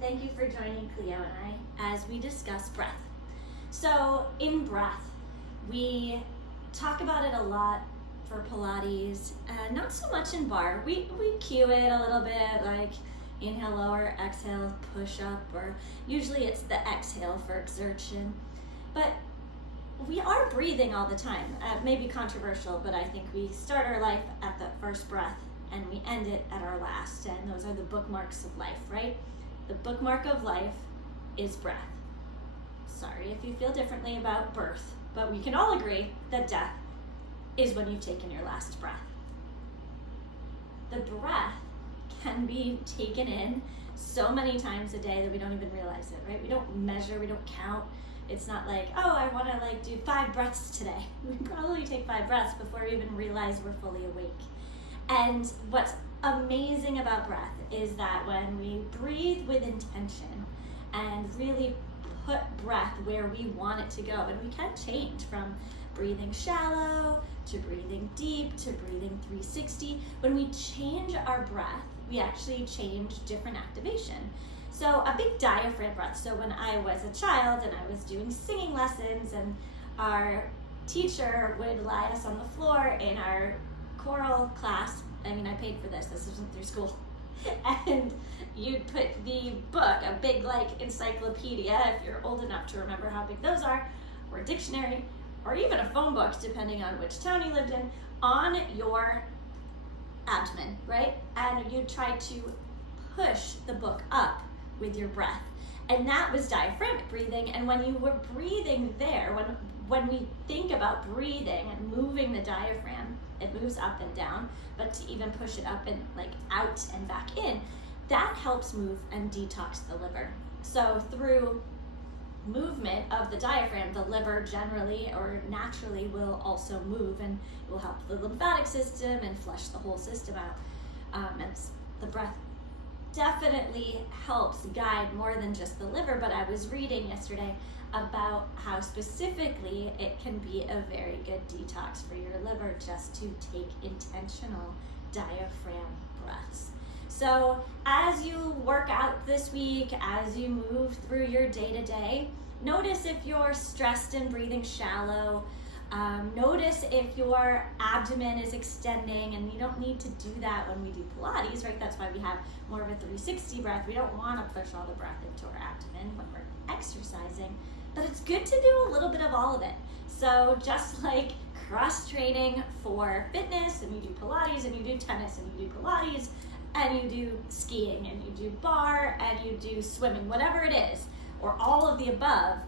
Thank you for joining Cleo and I as we discuss breath. So in breath, we talk about it a lot for Pilates, not so much in bar. We cue it a little bit, like inhale lower, exhale, push up, or usually it's the exhale for exertion. But we are breathing all the time. Maybe controversial, but I think we start our life at the first breath and we end it at our last, and those are the bookmarks of life, right? The bookmark of life is breath. Sorry if you feel differently about birth, but we can all agree that death is when you've taken your last breath. The breath can be taken in so many times a day that we don't even realize it, right? We don't measure, we don't count. It's not like, oh, I want to do 5 breaths today. We probably take 5 breaths before we even realize we're fully awake. And what's amazing about breath is that when we breathe with intention and really put breath where we want it to go, and we can change from breathing shallow to breathing deep to breathing 360. When we change our breath, we actually change different activation. So a big diaphragm breath. So when I was a child and I was doing singing lessons, and our teacher would lie us on the floor in our choral class. I mean, I paid for this wasn't through school. And you'd put the book, a big encyclopedia, if you're old enough to remember how big those are, or a dictionary, or even a phone book, depending on which town you lived in, on your abdomen, right? And you'd try to push the book up with your breath. And that was diaphragmic breathing. And when you were breathing there, when we think about breathing and moving the diaphragm, it moves up and down, but to even push it up and out and back in, that helps move and detox the liver. So through movement of the diaphragm, the liver generally or naturally will also move, and it will help the lymphatic system and flush the whole system out. And the breath definitely helps guide more than just the liver, but I was reading yesterday about how specifically it can be a very good detox for your liver just to take intentional diaphragm breaths. So as you work out this week, as you move through your day-to-day, notice if you're stressed and breathing shallow. Notice if your abdomen is extending, and you don't need to do that when we do Pilates, right? That's why we have more of a 360 breath. We don't want to push all the breath into our abdomen when we're exercising, but it's good to do a little bit of all of it. So just like cross training for fitness, and you do Pilates, and you do tennis, and you do Pilates, and you do skiing, and you do bar, and you do swimming, whatever it is, or all of the above,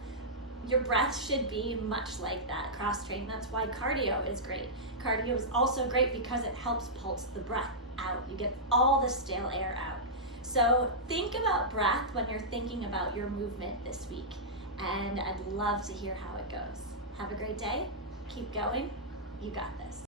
your breath should be much like that. Cross training, that's why cardio is great. Cardio is also great because it helps pulse the breath out. You get all the stale air out. So think about breath when you're thinking about your movement this week, and I'd love to hear how it goes. Have a great day. Keep going. You got this.